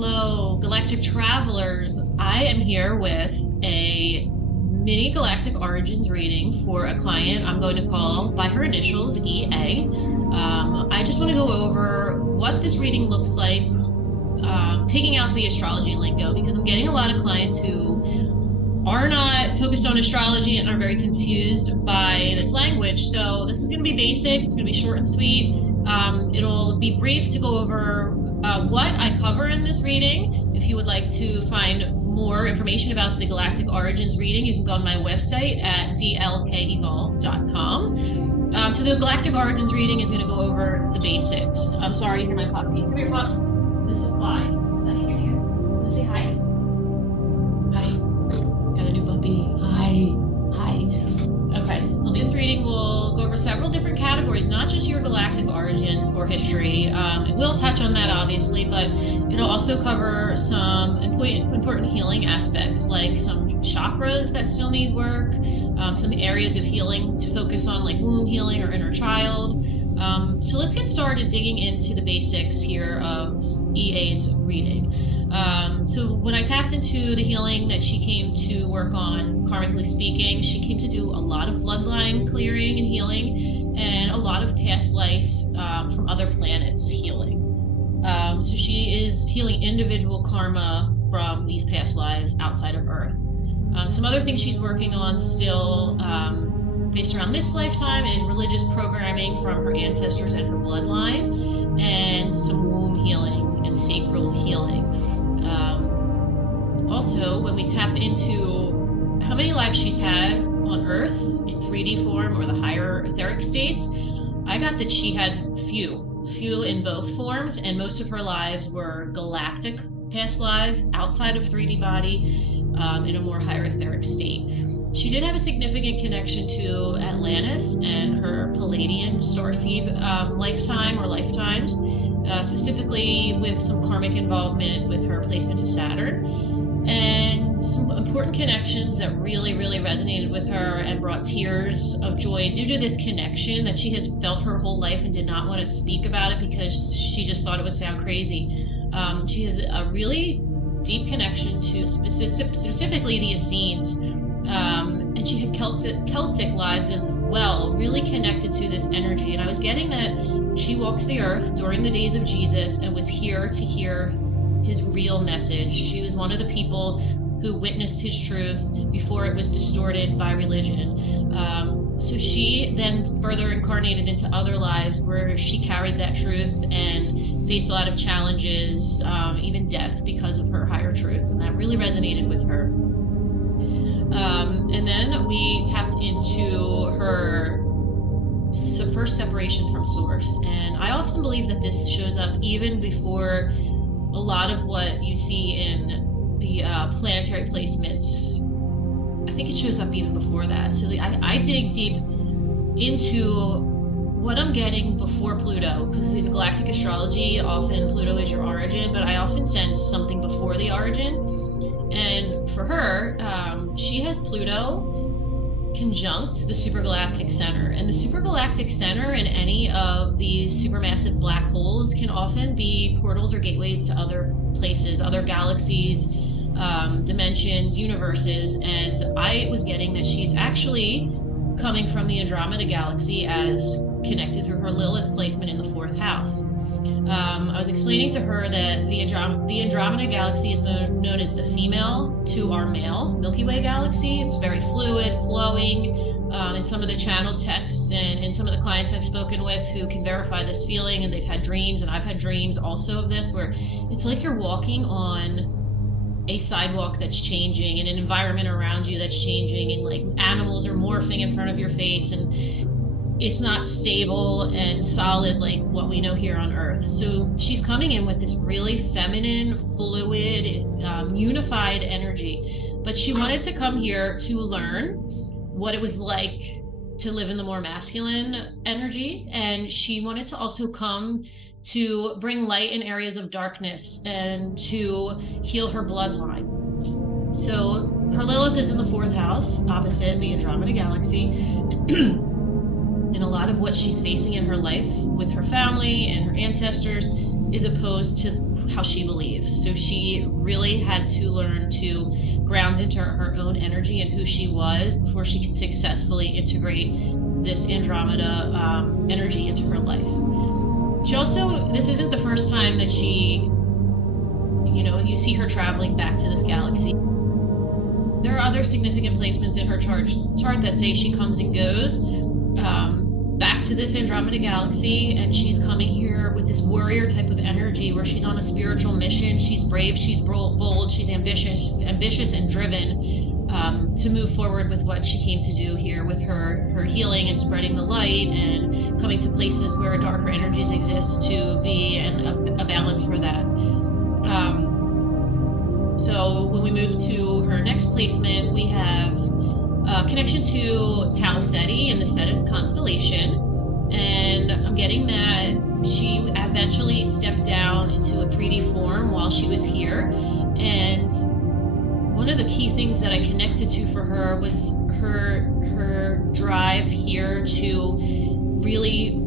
Hello, galactic travelers. I am here with a mini galactic origins reading for a client I'm going to call by her initials, EA. I just want to go over what this reading looks like, taking out the astrology lingo, because I'm getting a lot of clients who are not focused on astrology and are very confused by its language. So this is going to be basic. It's going to be short and sweet. It'll be brief to go over what I cover in this reading. If you would like to find more information about the Galactic Origins reading, you can go on my website at dlkevolve.com. So the Galactic Origins reading is going to go over the basics. I'm sorry, you hear my puppy. Come here, pup. This is Clyde. Let's say hi. Hi. Got a new puppy. Hi. Okay. Well, this reading will go over several different categories, not just your galactic origins or history. It will touch on that, obviously, but it'll also cover some important healing aspects, like some chakras that still need work, some areas of healing to focus on, like womb healing or inner child. So let's get started digging into the basics here of EA's reading. So when I tapped into the healing that she came to work on, karmically speaking, she came to do a lot of bloodline clearing and healing, and a lot of past life from other planets healing. So she is healing individual karma from these past lives outside of Earth. Some other things she's working on still based around this lifetime is religious programming from her ancestors and her bloodline, and some womb healing and sacral healing. Also, when we tap into how many lives she's had on Earth in 3D form or the higher etheric states, I got that she had few in both forms, and most of her lives were galactic past lives outside of 3D body in a more higher etheric state. She did have a significant connection to Atlantis and her Palladian starseed lifetime or lifetimes, specifically with some karmic involvement with her placement to Saturn, and some important connections that really resonated with her and brought tears of joy due to this connection that she has felt her whole life and did not want to speak about it because she just thought it would sound crazy. She has a really deep connection to specifically the Essenes, and she had Celtic lives as well, really connected to this energy. And I was getting that she walked the earth during the days of Jesus and was here to hear his real message. She was one of the people who witnessed his truth before it was distorted by religion. So she then further incarnated into other lives where she carried that truth and faced a lot of challenges, even death, because of her higher truth, and that really resonated with her. And then we tapped into her first separation from source, and I often believe that this shows up even before a lot of what you see in the planetary placements. I think it shows up even before that. So I dig deep into what I'm getting before Pluto, because in galactic astrology, often Pluto is your origin, but I often sense something before the origin. And for her, she has Pluto conjunct the supergalactic center, and the supergalactic center in any of these supermassive black holes can often be portals or gateways to other places, other galaxies, dimensions, universes. And I was getting that she's actually coming from the Andromeda Galaxy as connected through her Lilith placement in the 4th house. I was explaining to her that the Andromeda Galaxy is known as the female to our male Milky Way galaxy. It's very fluid, flowing. In some of the channel texts and in some of the clients I've spoken with who can verify this feeling, and they've had dreams, and I've had dreams also of this, where it's like you're walking on a sidewalk that's changing and an environment around you that's changing, and like animals are morphing in front of your face, and it's not stable and solid like what we know here on Earth. So she's coming in with this really feminine, fluid, unified energy. But she wanted to come here to learn what it was like to live in the more masculine energy. And she wanted to also come to bring light in areas of darkness and to heal her bloodline. So her Lilith is in the 4th house, opposite the Andromeda Galaxy. And a lot of what she's facing in her life with her family and her ancestors is opposed to how she believes. So she really had to learn to ground into her own energy and who she was before she could successfully integrate this Andromeda energy into her life. She also, this isn't the first time that she, you see her traveling back to this galaxy. There are other significant placements in her chart that say she comes and goes back to this Andromeda Galaxy, and she's coming here with this warrior type of energy where she's on a spiritual mission. She's brave, she's bold, she's ambitious and driven to move forward with what she came to do here with her healing and spreading the light and coming to places where darker energies exist to be a balance for that. So when we move to her next placement, we have connection to ceti in the Cetus constellation, and I'm getting that she eventually stepped down into a 3D form while she was here, and one of the key things that I connected to for her was her drive here to really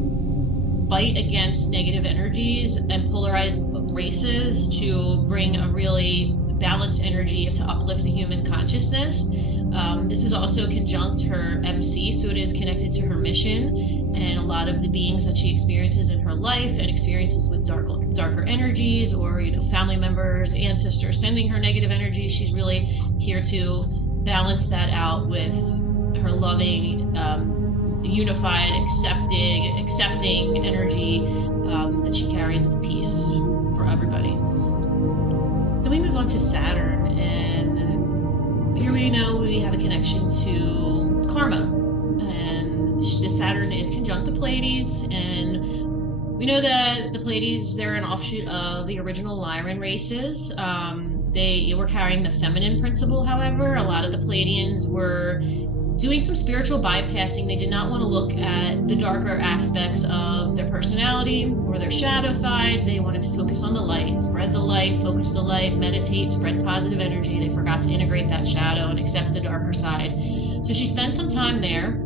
fight against negative energies and polarized races to bring a really balanced energy and to uplift the human consciousness. This is also conjunct her MC, so it is connected to her mission and a lot of the beings that she experiences in her life and experiences with darker energies, or family members, ancestors sending her negative energies. She's really here to balance that out with her loving, unified, accepting energy that she carries of peace for everybody. Then we move on to Saturn, and here we know we have a connection to karma, and the Saturn is conjunct the Pleiades, and we know that the Pleiades, they're an offshoot of the original Lyran races. They were carrying the feminine principle. However, a lot of the Pleiadians were doing some spiritual bypassing. They did not want to look at the darker aspects of their personality or their shadow side. They wanted to focus on the light, spread the light, focus the light, meditate, spread positive energy. They forgot to integrate that shadow and accept the darker side. So she spent some time there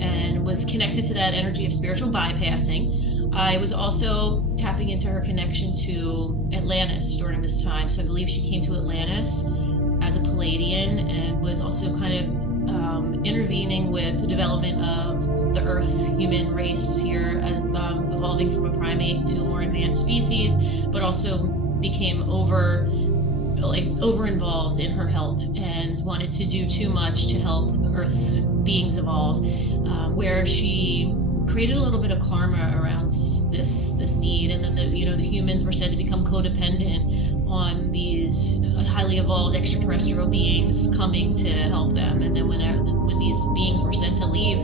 and was connected to that energy of spiritual bypassing. I was also tapping into her connection to Atlantis during this time. So I believe she came to Atlantis as a Palladian and was also kind of intervening with the development of the Earth human race here, evolving from a primate to a more advanced species, but also became over involved in her health and wanted to do too much to help Earth beings evolve, where she created a little bit of karma around this need, and then the humans were said to become codependent on these highly evolved extraterrestrial beings coming to help them. And then when these beings were sent to leave,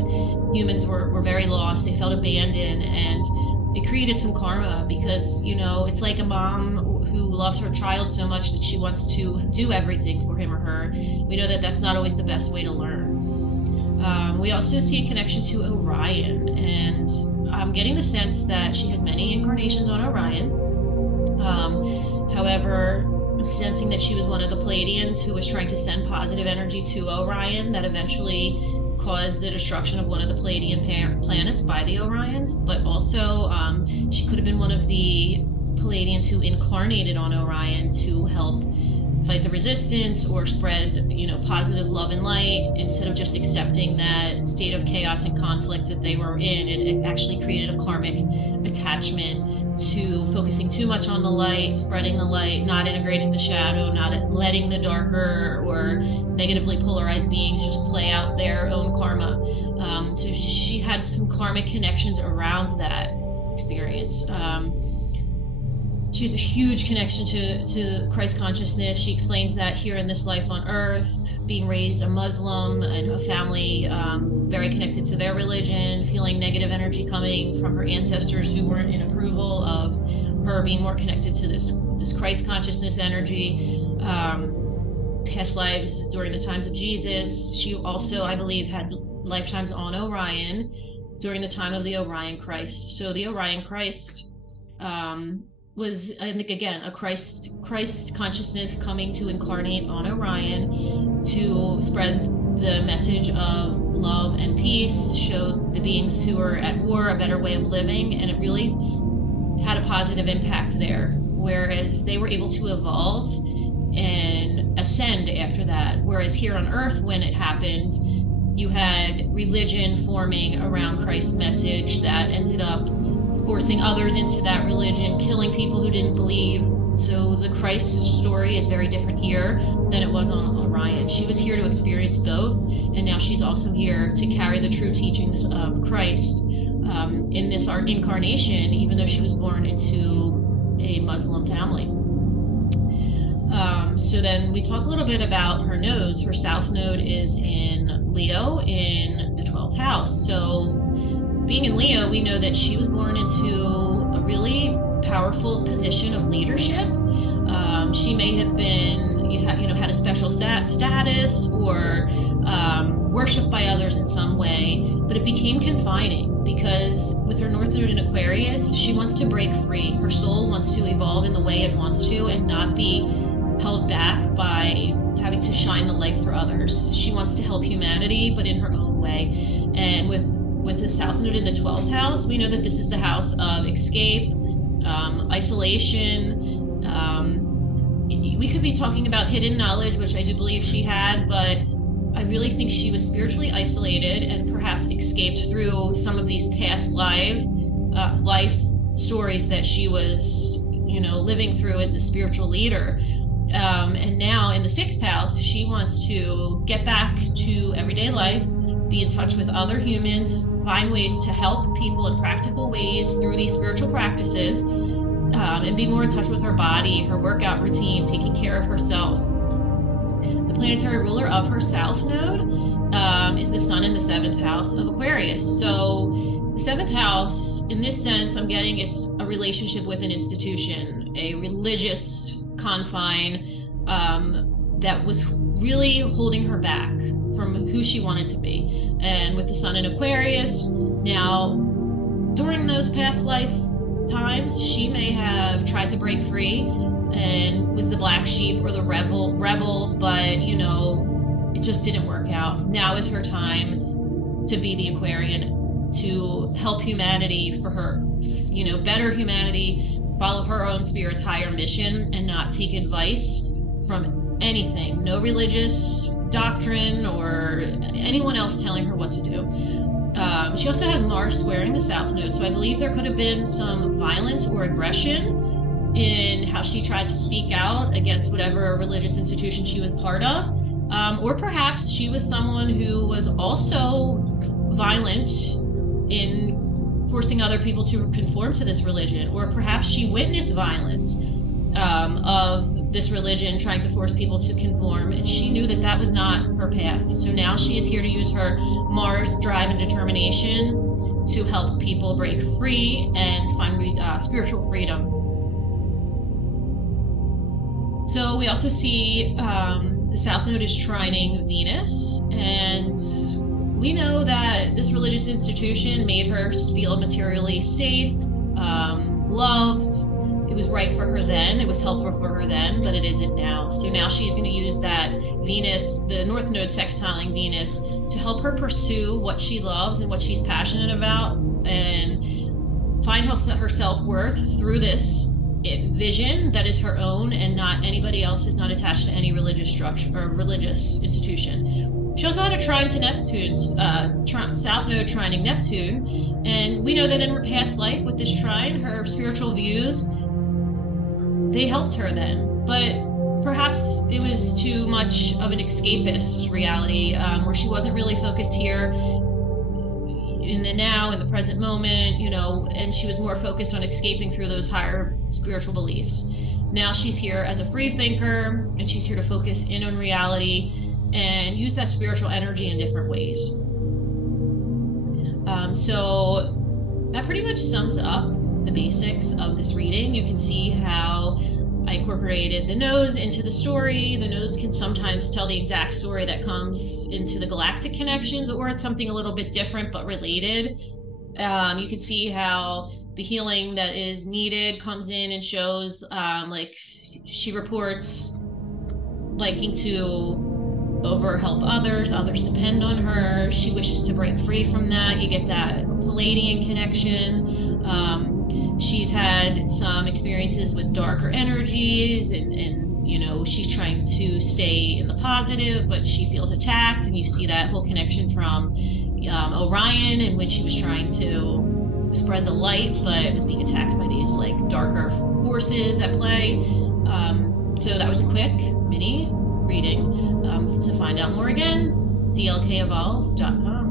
humans were very lost. They felt abandoned, and it created some karma because it's like a mom who loves her child so much that she wants to do everything for him or her. We know that that's not always the best way to learn. We also see a connection to Orion, and I'm getting the sense that she has many incarnations on Orion. However, I'm sensing that she was one of the Pleiadians who was trying to send positive energy to Orion that eventually caused the destruction of one of the Pleiadian planets by the Orions, but also she could have been one of the Pleiadians who incarnated on Orion to help fight the resistance or spread, positive love and light instead of just accepting that state of chaos and conflict that they were in. It actually created a karmic attachment to focusing too much on the light, spreading the light, not integrating the shadow, not letting the darker or negatively polarized beings just play out their own karma. So she had some karmic connections around that experience. She has a huge connection to Christ consciousness. She explains that here in this life on Earth, being raised a Muslim and a family very connected to their religion, feeling negative energy coming from her ancestors who weren't in approval of her being more connected to this Christ consciousness energy. Past lives during the times of Jesus. She also, I believe, had lifetimes on Orion during the time of the Orion Christ. So the Orion Christ was, I think, again, a Christ consciousness coming to incarnate on Orion to spread the message of love and peace, show the beings who are at war a better way of living, and it really had a positive impact there whereas they were able to evolve and ascend after that. Whereas here on Earth, when it happened, you had religion forming around Christ's message that ended up forcing others into that religion, killing people who didn't believe. So the Christ story is very different here than it was on Orion. She was here to experience both, and now she's also here to carry the true teachings of Christ in this incarnation, even though she was born into a Muslim family. So then we talk a little bit about her nodes. Her south node is in Leo in the 12th house. So being in Leo, we know that she was born into a really powerful position of leadership. She may have been, had a special status or worshipped by others in some way, but it became confining because with her north node in Aquarius, she wants to break free. Her soul wants to evolve in the way it wants to and not be held back by having to shine the light for others. She wants to help humanity, but in her own way. And with the south node in the 12th house, we know that this is the house of escape, isolation. We could be talking about hidden knowledge, which I do believe she had, but I really think she was spiritually isolated and perhaps escaped through some of these past life stories that she was, living through as the spiritual leader. And now in the 6th house, she wants to get back to everyday life, be in touch with other humans, find ways to help people in practical ways through these spiritual practices, and be more in touch with her body, her workout routine, taking care of herself. The planetary ruler of her south node is the sun in the 7th house of Aquarius. So the 7th house, in this sense, I'm getting it's a relationship with an institution, a religious confine that was really holding her back from who she wanted to be. And with the sun in Aquarius, now during those past lifetimes, she may have tried to break free and was the black sheep or the rebel, but it just didn't work out. Now is her time to be the Aquarian, to help humanity for her, better humanity, follow her own spirit's higher mission and not take advice from anything, no religious doctrine or anyone else telling her what to do. She also has Mars squaring the south node, so I believe there could have been some violence or aggression in how she tried to speak out against whatever religious institution she was part of, or perhaps she was someone who was also violent in forcing other people to conform to this religion, or perhaps she witnessed violence of this religion trying to force people to conform, and she knew that that was not her path. So now she is here to use her Mars drive and determination to help people break free and find spiritual freedom. So we also see the south node is trining Venus, and we know that this religious institution made her feel materially safe, loved. It was right for her then, it was helpful for her then, but it isn't now. So now she's going to use that Venus, the north node sextiling Venus, to help her pursue what she loves and what she's passionate about and find her self-worth through this vision that is her own and not anybody else, is not attached to any religious structure or religious institution. She also had a trine to Neptune, south node trining Neptune, and we know that in her past life with this trine, her spiritual views, they helped her then, but perhaps it was too much of an escapist reality where she wasn't really focused here in the now, in the present moment, and she was more focused on escaping through those higher spiritual beliefs. Now she's here as a free thinker, and she's here to focus in on reality and use that spiritual energy in different ways. So that pretty much sums up the basics of this reading. You can see how I incorporated the nodes into the story. The nodes can sometimes tell the exact story that comes into the galactic connections, or it's something a little bit different but related. You can see how the healing that is needed comes in and shows, like she reports liking to help others depend on her. She wishes to break free from that. You get that Pleiadian connection. she's had some experiences with darker energies, and you know, she's trying to stay in the positive, but she feels attacked. And you see that whole connection from Orion, in which she was trying to spread the light, but was being attacked by these like darker forces at play. So that was a quick mini reading. To find out more again, dlkevolve.com.